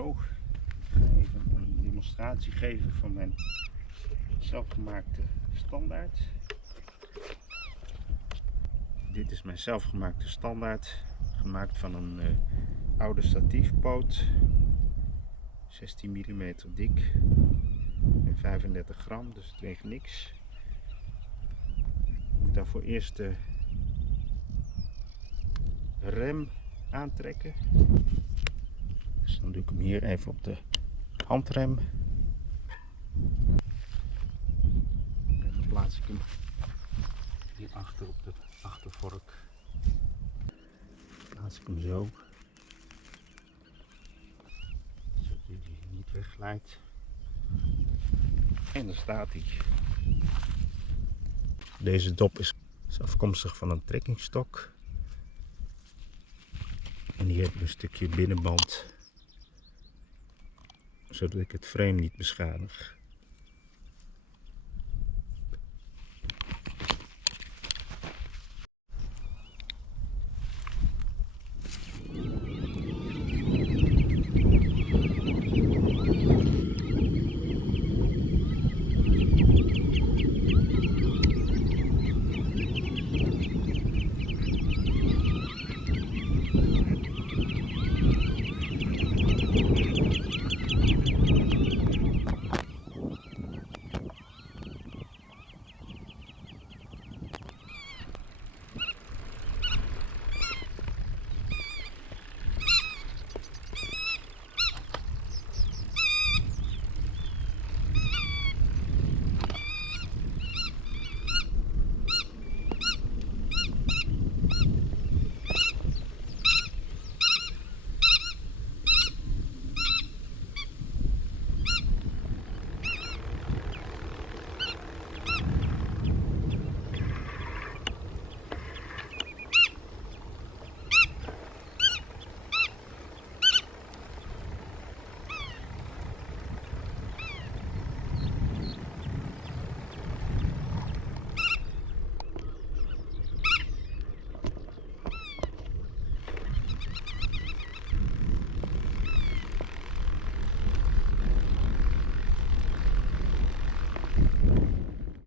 Zo, even een demonstratie geven van mijn zelfgemaakte standaard. Dit is mijn zelfgemaakte standaard, gemaakt van een oude statiefpoot, 16 mm dik en 35 gram, dus het weegt niks. Ik moet daarvoor eerst de rem aantrekken. Dus dan doe ik hem hier even op de handrem. En dan plaats ik hem hierachter op de achtervork. Plaats ik hem zo. Zodat hij niet wegglijdt. En dan staat hij. Deze dop is afkomstig van een trekkingstok. En hier heb ik een stukje binnenband, zodat ik het frame niet beschadig.